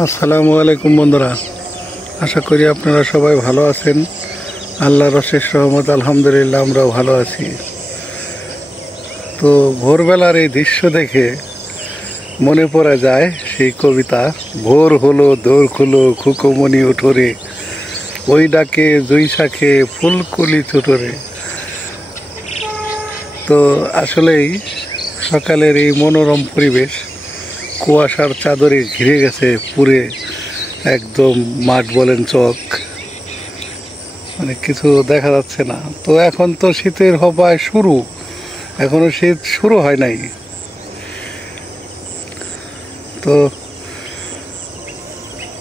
আসসালামু আলাইকুম বন্ধুরা, আশা করি আপনারা সবাই ভালো আছেন। আল্লাহর অশেষ রহমত, আলহামদুলিল্লাহ আমরাও ভালো আছি। তো ভোরবেলার এই দৃশ্য দেখে মনে পড়ে যায় সেই কবিতা, ভোর হলো দোর খুলো খুকুমনি উঠোরে, ওই ডাকে জুই শাখে ফুলকলি চুটোরে। তো আসলেই সকালের এই মনোরম পরিবেশ কুয়াশার চাদরে ঘিরে গেছে পুরে একদম মাঠ বলেন চক, মানে কিছু দেখা যাচ্ছে না। তো এখন তো শীতের হবায় শুরু, এখনো শীত শুরু হয় নাই। তো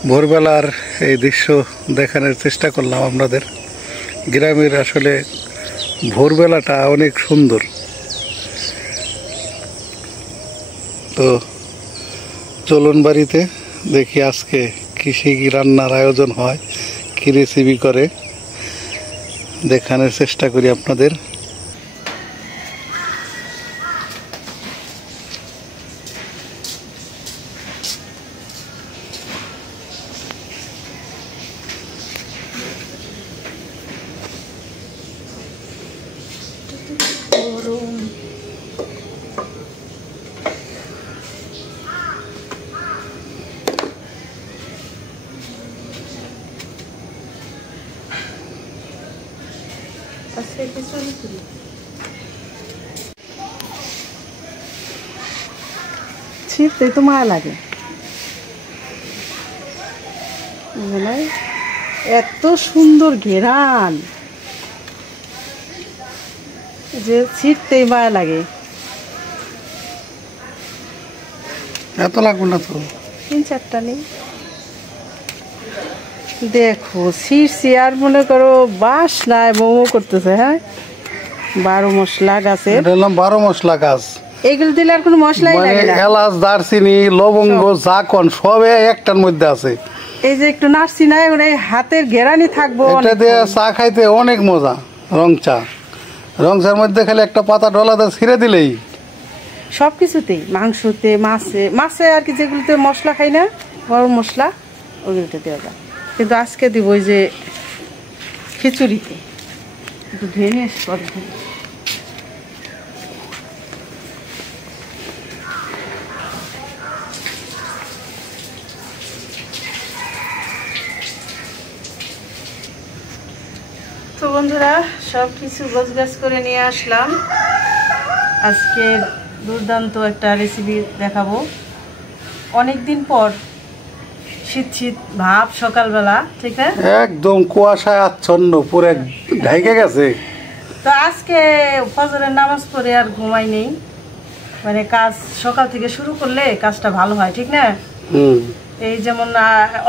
ভোরবেলার এই দৃশ্য দেখানোর চেষ্টা করলাম আপনাদের। গ্রামের আসলে ভোরবেলাটা অনেক সুন্দর। তো চলুন বাড়িতে দেখি আজকে কী রান্নার আয়োজন হয়, কী রেসিপি করে দেখানোর চেষ্টা করি আপনাদের। ছিঁড়তে তো মায়া লাগে, এত সুন্দর ঘেরান যে ছিঁড়তেই মায়া লাগে। এত লাগবে না তো, 3-4টা নেই। দেখো ছিঁড়ছি আর মনে করো বাস নাই মোমো করতেছে। হ্যাঁ, 12 মশলা গাছের, 12 মশলা গাছ। এগুলো দিলে আর কোনো মশলাই লাগে না। এলাচ, দারচিনি, লবঙ্গ, জাকন সবে একটার মধ্যে আছে। এই যে একটু নাড়ছি না, হাতের ঘেরানি থাকবো। এটা দিয়ে চা খাইতে অনেক মজা। রং চার মধ্যে খালি একটা পাতা ডলাতে ছিঁড়ে দিলেই সব কিছুতেই, মাংসতে, মাছে আর কি যেগুলোতে মশলা খাই না, গরম মশলা, ওগুলোতে দেওয়া যায়। কিন্তু আজকে দিব ওই যে খিচুড়িতে একটু ধুয়ে নিয়ে পরে। তো বন্ধুরা, সব কিছু গোছগাছ করে নিয়ে আসলাম। আজকে দুর্দান্ত একটা রেসিপি দেখাবো। অনেক দিন পর শীত ভাব সকালবেলা, ঠিক না? একদম কুয়াশায় আচ্ছন্ন, পুরো ঢাইকে গেছে। তো আজকে ফজরের নামাজ পড়ে আর ঘুমাই নেই, মানে কাজ সকাল থেকে শুরু করলে কাজটা ভালো হয়, ঠিক না? এই যেমন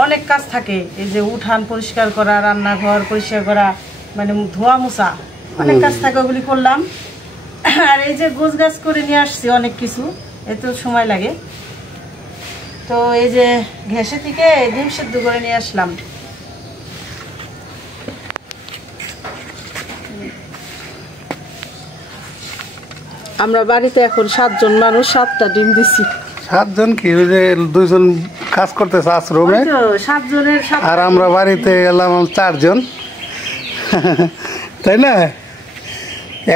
অনেক কাজ থাকে, এই যে উঠান পরিষ্কার করা, রান্নাঘর পরিষ্কার করা, মানে ধোয়া মোছা, অনেক কাজ থাকে, ওগুলি করলাম। আর এই যে গোছগাছ করে নিয়ে আসছি অনেক কিছু, এত সময় লাগে। তো এই যে ঘেঁষে থেকে ডিম সেদ্ধ করে নিয়ে আসলাম। আমরা বাড়িতে এখন 7 জন মানুষ, 7টা ডিম দিছি। 7 জন কি, ওই যে 2 জন কাজ করতেছে আশ্রমে, 7 জনের, আর আমরা বাড়িতে এলাম 4 জন, তাই না?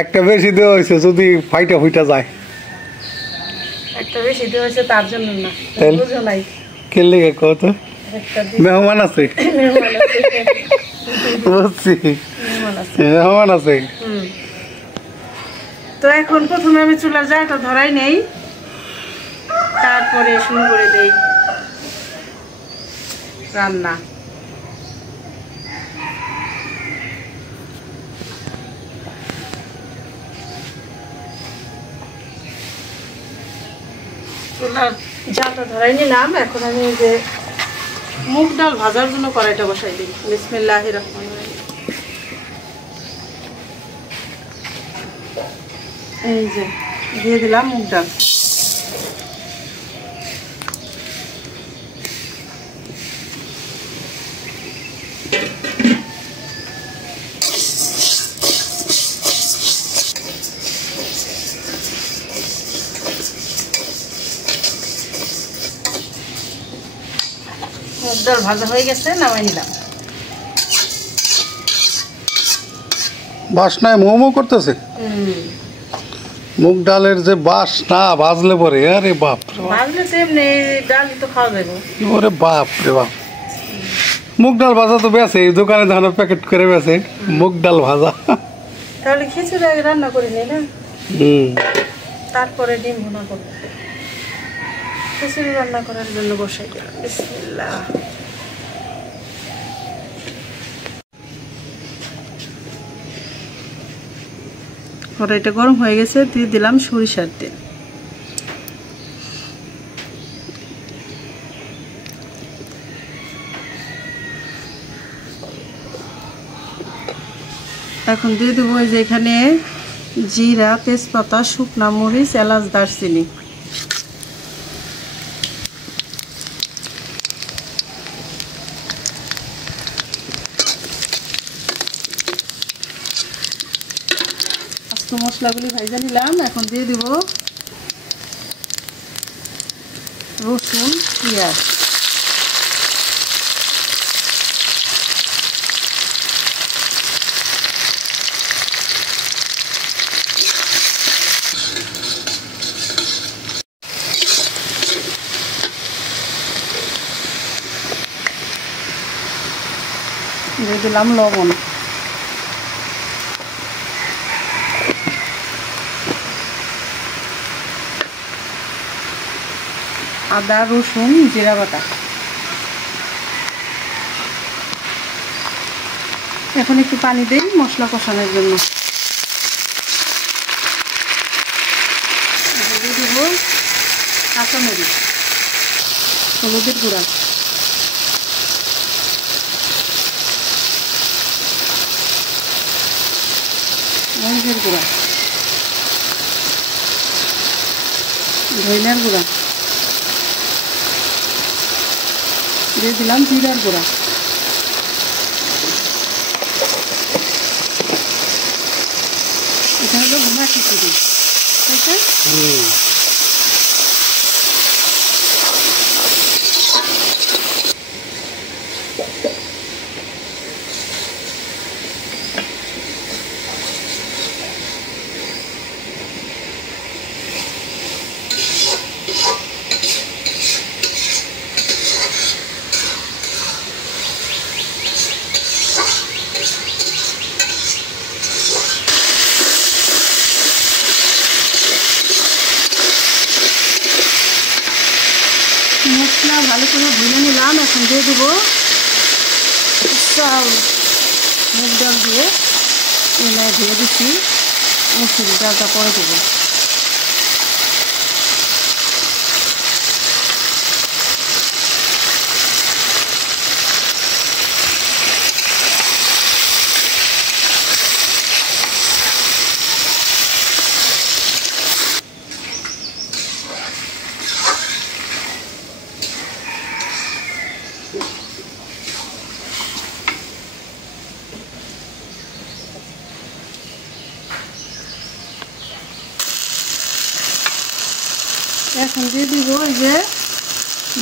একটা বেশি দেওয়া হয়েছে, যদি ফুইটা যায়। একটা বেশি দেওয়া হয়েছে তার জন্য না, বুঝো নাই কে লেগে কত মেহমান আছে, বুঝছি, মেহমান আছে। তো এখন প্রথমে আমি চুলার জায়গাটা ধরাই নেই, তারপরে শুরু করে দেই রান্না। চুলার জালটা ধরাই নিলাম। এখন আমি যে মুগ ডাল ভাজার জন্য কড়াইটা বসাই দিই। বিসমিল্লাহির রহমানির রহিম। এই যে দিয়ে দিলাম মুগ ডাল। মুগ ডাল ভাজা হয়ে গেছে, নামাই নিলাম। বাসনায় মোমো করতেছে। মুগ ডালের যে বাসনা ভাজলে পরে, আরে বাপ রে বাপ। ভাজলে তো এমনি ডাল তো খাওয়া যাবে। ওরে বাপ রে বাপ, মুগ ডাল ভাজা তো বেছে দোকানে ধানের প্যাকেট করে বেছে মুগ ডাল ভাজা। তাহলে খিচুড়ি আগে রান্না করে নিই না, তারপরে ডিম ভুনা করবো। খিচুড়ি রান্না করার জন্য বসাই দিলাম। বিসমিল্লাহ। কড়াইটা গরম হয়ে গেছে, দিয়ে দিলাম সরিষার তেল। এখন দিয়ে দেবো এই যে এখানে জিরা, তেজপাতা, শুকনা মরিচ, এলাচ, দারচিনি। আস্ত মশলাগুলি ভাজা নিলাম। এখন দিয়ে দিব রসুন, পেঁয়াজ। দিয়ে দিলাম লবণ। আদা, রসুন, জিরা বাটা। এখন একটু পানি দেই মশলা কষানোর জন্য। দিয়ে দেবো কাঁচামরিচ, হলুদের গুঁড়া, মরিচের গুঁড়া, ধনিয়ার গুঁড়া, দিয়ে দিলাম জিরার গুঁড়া। এখানে তো ভুনা খিচুড়ি, ঠিক আছে? মশলা ভালো করে ভুনে নিলাম। এখন দিয়ে দেবো চাল, মুগ ডাল দিয়ে এলায় ধুয়ে দিচ্ছি। মুসুরি ডালটা পরে দেবো। এখন দিয়ে দিব এই যে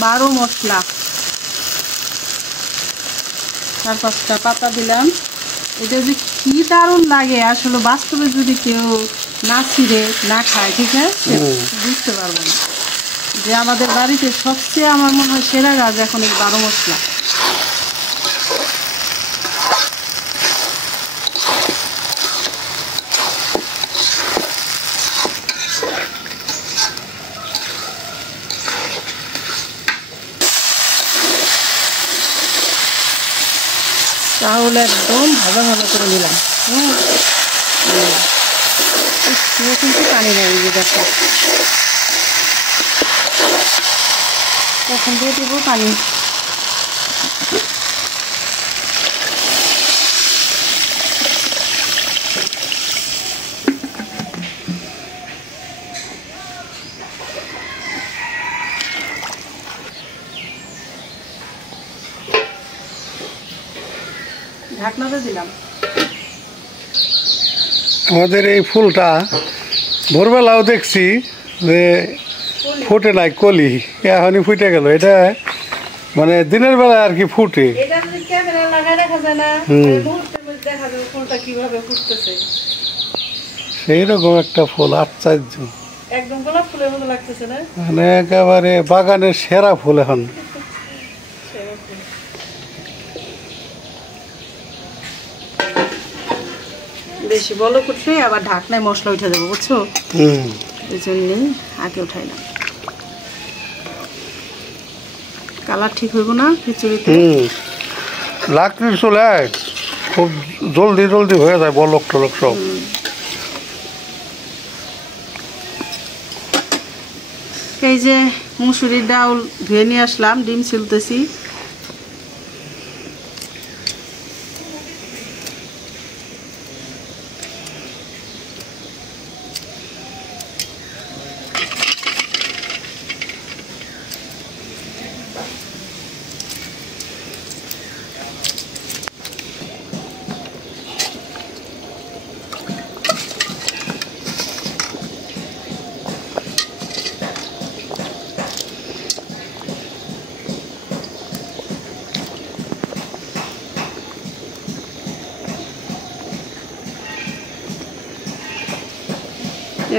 12 মশলা, 4-5টা পাতা দিলাম। এটা যে কি দারুণ লাগে আসলে, বাস্তবে যদি কেউ না ছিঁড়ে না খায়, ঠিক আছে, বুঝতে পারবো না যে আমাদের বাড়িতে সবচেয়ে আমার মনে হয় সেরা গাছ এখন এই 12 মশলা। চাউল একদম ভাজা ভাজা করে নিলাম। কিন্তু পানি নেই, যে দেখো। এখন দিয়ে দেবো পানি। ঢাকনাটা দিলাম। আমাদের এই ফুলটা ভোরবেলাও দেখছি যে ফুটে নাই, কলি এখনই ফুটে গেল। এটা মানে দিনের বেলায় আর কি ফুটে। এটা যদি ক্যামেরা লাগায় রাখা যায় না, তাহলে মুহূর্তের মধ্যে দেখা যাবে ফুলটা কিভাবে ফুটতেছে। সেই রকম একটা ফুল, আশ্চর্য, একদম গোলাপ ফুলের মতো লাগতেছে না? মানে একেবারে বাগানের সেরা ফুল এখন। বেশি বলো ফুটলে আবার ঢাকনায় মশলা উঠে দেবো, বুঝছো? এই জন্যই আগে উঠাইলাম। কালার ঠিক হইব না খিচুড়িতে? লাকড়ির চুলায় খুব জলদি জলদি হয়ে যায়, বলক টলক সব। এই যে মুসুরির ডাউল ধুয়ে নিয়ে আসলাম, ডিম ছিলতেছি।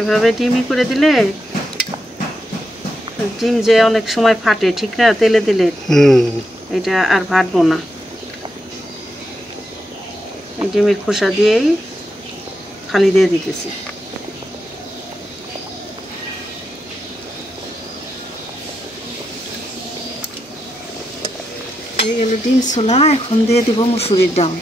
এভাবে ডিমই করে দিলে, ডিম যে অনেক সময় ফাটে, ঠিক না? তেলে দিলে এটা আর ফাটবো না। এই ডিমের খোসা দিয়েই খালি দিয়ে দিতেছি। এই গেল ডিম ছোলা। এখন দিয়ে দিব মুসুরির ডাল।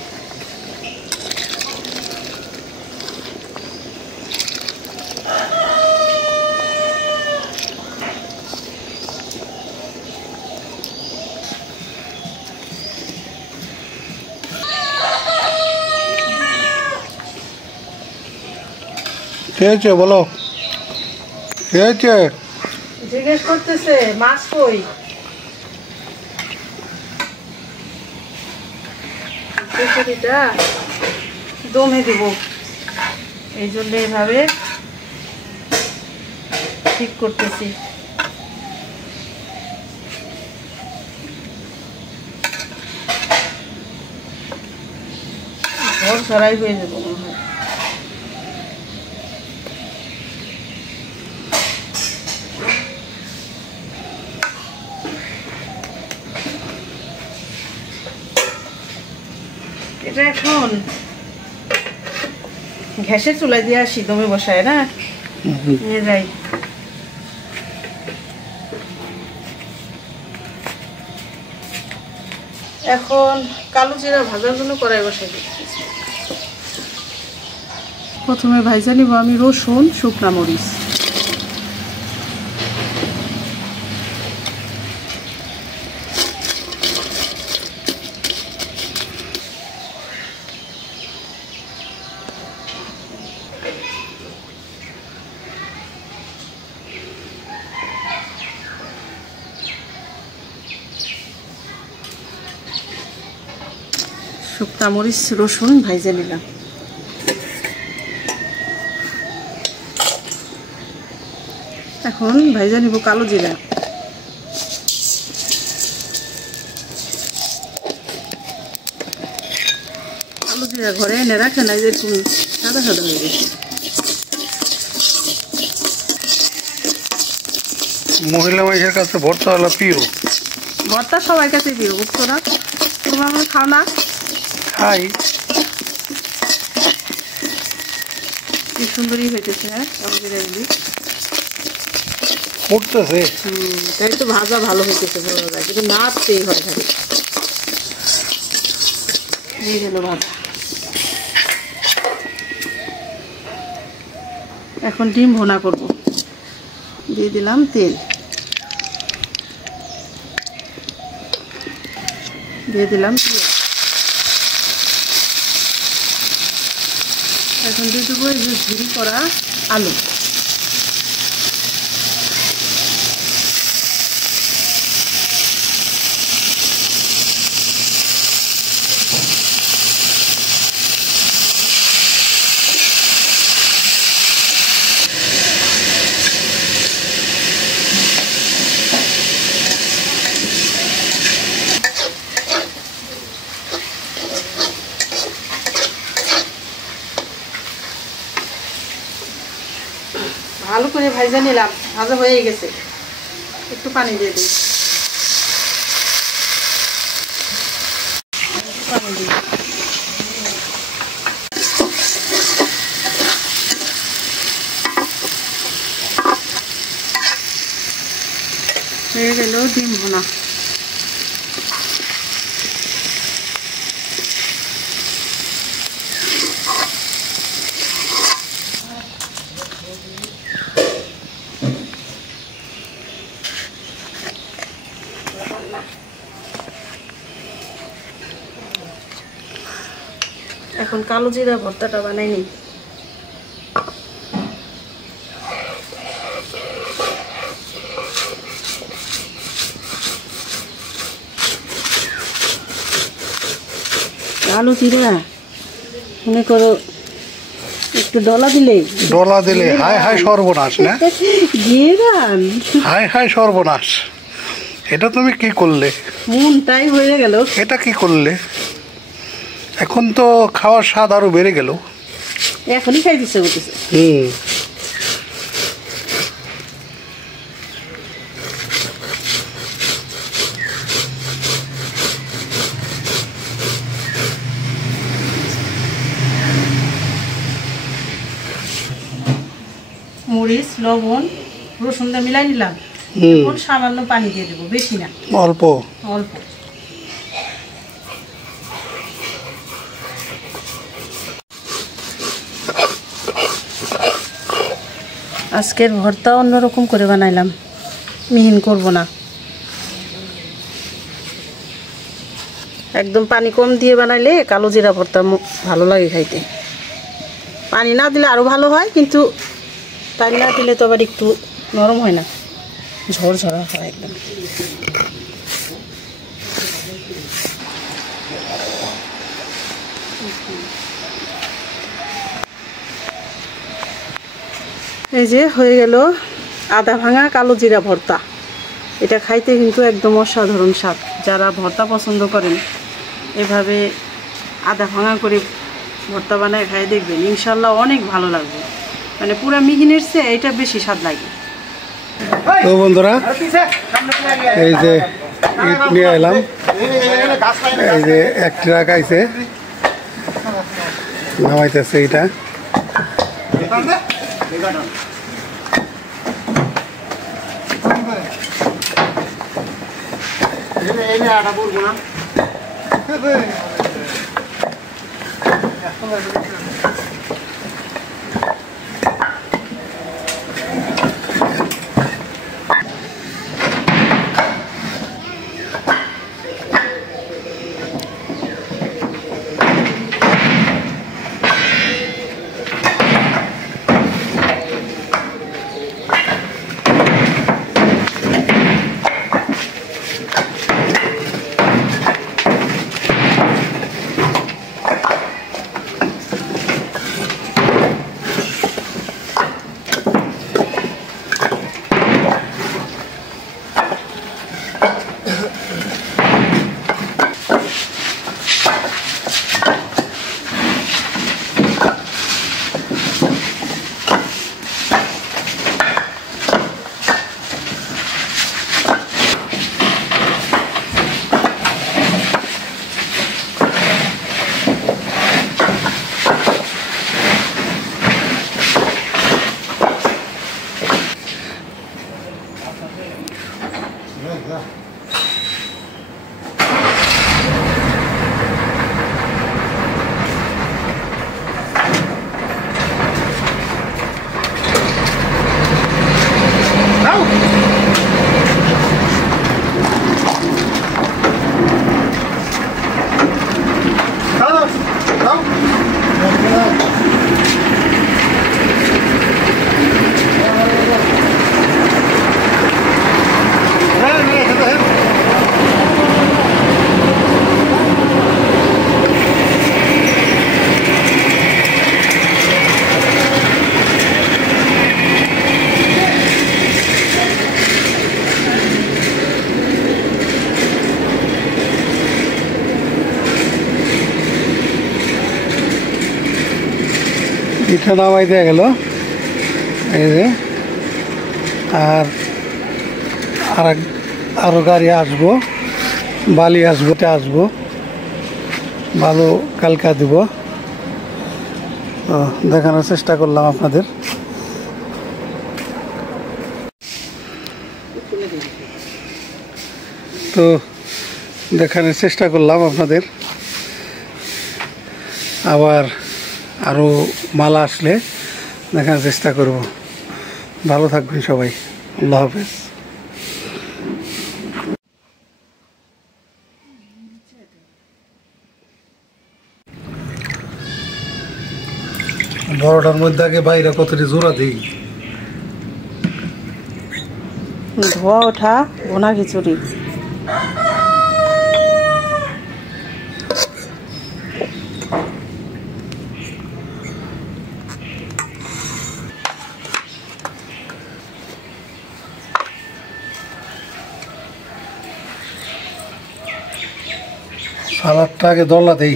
কে হয়েছে বলো, কে হয়েছে? জিজ্ঞেস করতেছে মাছ কই। খিচুড়িটা দমে দিব, এই জন্য এভাবে ঠিক করতেছি। ঘর ছাড়াই হয়ে যাবো মনে হয়। এটা এখন গ্যাসের চুলায় দিয়ে আসি, দমে বসায় না নিয়ে যাই। এখন কালো জিরা ভাজার জন্য কড়াই বসাই দিচ্ছি। প্রথমে ভাজা নিব আমি রসুন, শুকনা মরিচ। শুকনা মরিচ রসুন ভাজা নিলাম। এখন ভাজা নিব কালো জিরা। কালো জিরা ঘরে এনে রাখে না, যে সাদা সাদা হয়ে গেছে। মহিলা মানুষের কাছে ভর্তা হলো প্রিয়। ভর্তা সবার কাছে প্রিয়, বুঝছো না? তোমরা আমার খাও না? খাই। কি সুন্দরই হয়েছে। হ্যাঁ, কালো জিরা দিলি ফুটতেছে। তাই তো ভাজা ভালো হইতেছে, ভালো যায়, কিন্তু নাড়তেই হয় খালি। এই গেল ভাজা। এখন ডিম ভুনা করব। দিয়ে দিলাম তেল, দিয়ে দিলাম পেঁয়াজ। এখন দিয়ে দেবো এই যে ঝুরি করা আলু। করে ভাজা নিলাম, ভাজা হয়ে গেছে। একটু পানি দিয়ে দিই, পানি দিই। হয়ে গেল ডিম ভুনা। এখন কালো জিরা ভর্তাটা বানাই নিই। কালো জিরা মনে করো একটু ডলা দিলে হায় হায় সর্বনাশ না, গেরান হায় হায় সর্বনাশ। এটা তুমি কি করলে? মনটাই হয়ে গেল। এটা কি করলে? এখন তো খাওয়ার স্বাদ আরো বেড়ে গেল। এখনই খাই দিচ্ছে বলতেছে। মরিচ, লবণ, রসুন দিয়ে মিলাই নিলাম। এখন সামান্য পানি দিয়ে দেবো, বেশি না, অল্প অল্প। আজকের ভর্তা অন্যরকম করে বানাইলাম, মিহিন করব না, একদম পানি কম দিয়ে বানাইলে কালো জিরা ভর্তা ভালো লাগে খাইতে। পানি না দিলে আরও ভালো হয়, কিন্তু পানি না দিলে তো আবার একটু নরম হয় না, ঝরঝরা হয় একদম। এই যে হয়ে গেল আদা ভাঙা কালো জিরা ভর্তা। এটা খাইতে কিন্তু একদম অসাধারণ স্বাদ। যারা ভর্তা পছন্দ করেন এভাবে আদা ভাঙা করে ভর্তা বানায় খাই দেখবেন, ইনশাল্লাহ অনেক ভালো লাগবে। মানে পুরা মিহিনের চেয়ে এটা বেশি স্বাদ লাগে। তো বন্ধুরা, এই যে ইট নিয়ে এলাম, এই যে এক ট্রাক আইছে, নামাইতেছে এটা। পিঠা নামাই দেওয়া গেল। এই যে আর আরও গাড়ি আসবো, বালি আসবো, ভালো কালকা দিব। তো দেখানোর চেষ্টা করলাম আপনাদের। তো দেখানোর চেষ্টা করলাম আপনাদের, আবার আরও মাল আসলে দেখানোর চেষ্টা করব। ভালো থাকবেন সবাই, আল্লাহ হাফেজ। বড়টার মধ্যে আগে বাইরে কতটি জোড়া দিই। ধোয়া ওঠা ভুনা খিচুড়ি। সালাদটা আগে দলা দেই,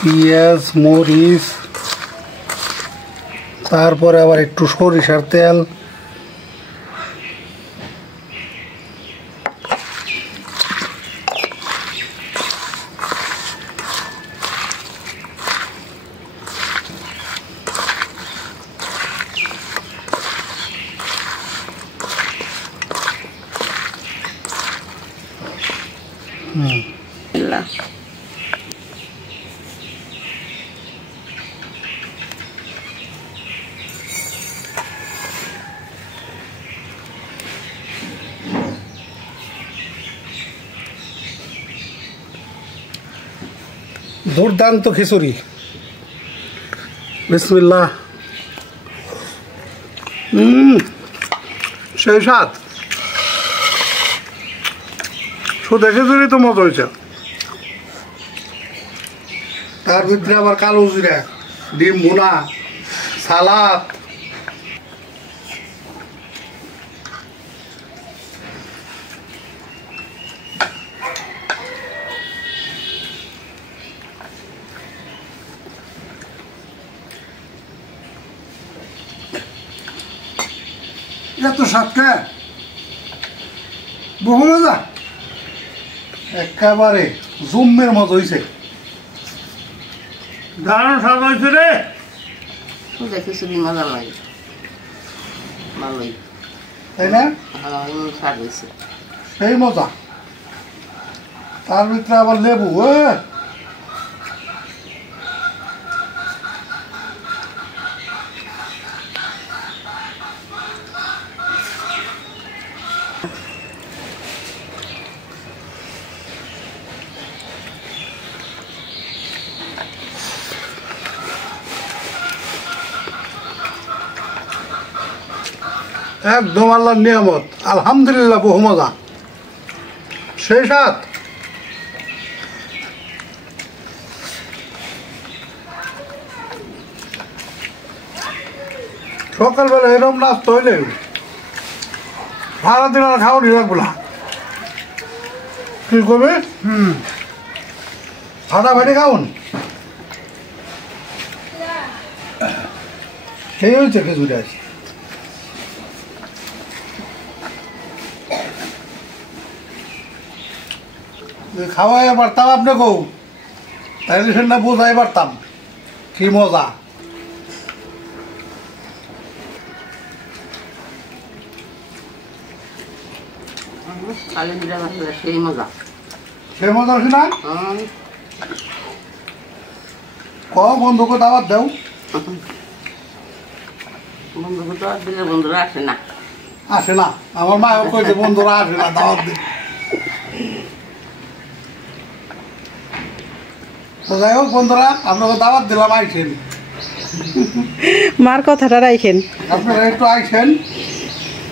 পেঁয়াজ মরিচ, তারপরে আবার একটু সরিষার তেল, দুর্দান্ত খিচুড়ি। বিসমিল্লাহ। সেই স্বাদ, শুধু খিচুড়ি তো মজা হয়েছে। তার ভিতরে আবার কালো জিরা, ডিম ভুনা, সালাদ, এত স্বাদটা বহু মজা, একেবারে জুমের মতো হয়েছে, দারুণ স্বাদ হয়েছে রে। খিচুড়ি মজা লাগে, ভালোই, তাই না? স্বাদ হয়েছে, সেই মজা। তার ভিতরে আবার লেবু, একদম আল্লাহর নিয়ামত। আলহামদুলিল্লাহ, বহু মজা, সেই স্বাদ। সকালবেলা এরকম নাস্তা হইলে সারাদিন আর খাওয়ানি রাখবো না। কি করবে? ফাটাফাটি খাওন, সেই হয়েছে খিচুড়ি আছে। খাওয়াই পারতাম আপনাকেও, তাইলে সেটা বোঝাই পারতাম কি মজা। কালো জিরা মশলা সেই মজা, সেই মজা আছে না? বন্ধুকে দাওয়াত দেও। বন্ধুকে তো আর দিলে বন্ধুরা আসে না, আসে না। আমার মাও কইছে বন্ধুরা আসে না, দাওয়াত দে। তো যাই হোক বন্ধুরা, আপনাকে দাওয়াত দিলাম, আইসেন। মার কথাটা রাখেন, আপনারা একটু আইসেন,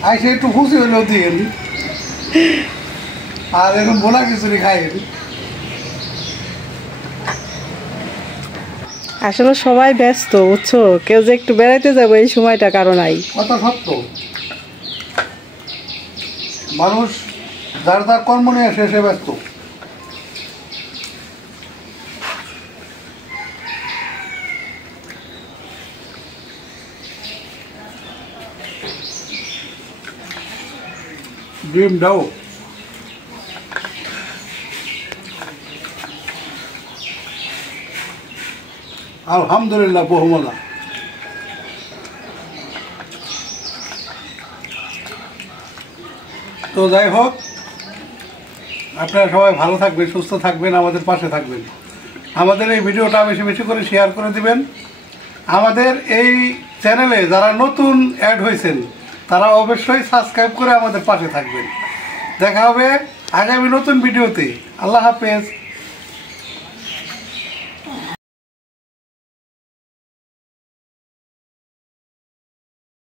আইসে একটু খুশি হলেও দিয়েন, আর এরকম বোনা খিচুড়ি খাইয়েন। আসলে সবাই ব্যস্ত, বুঝছো, কেউ যে একটু বেড়াইতে যাবো এই সময়টা কারো নাই। কথা সত্য, মানুষ যার যার কর্ম নিয়ে শেষে ব্যস্ত। ডিমটাও আলহামদুলিল্লাহ বহু মজা। তো যাই হোক, আপনারা সবাই ভালো থাকবেন, সুস্থ থাকবেন, আমাদের পাশে থাকবেন। আমাদের এই ভিডিওটা বেশি বেশি করে শেয়ার করে দিবেন। আমাদের এই চ্যানেলে যারা নতুন অ্যাড হয়েছেন তারা অবশ্যই সাবস্ক্রাইব করে আমাদের পাশে থাকবেন। দেখা হবে আগামী নতুন ভিডিওতে। আল্লাহ হাফেজ।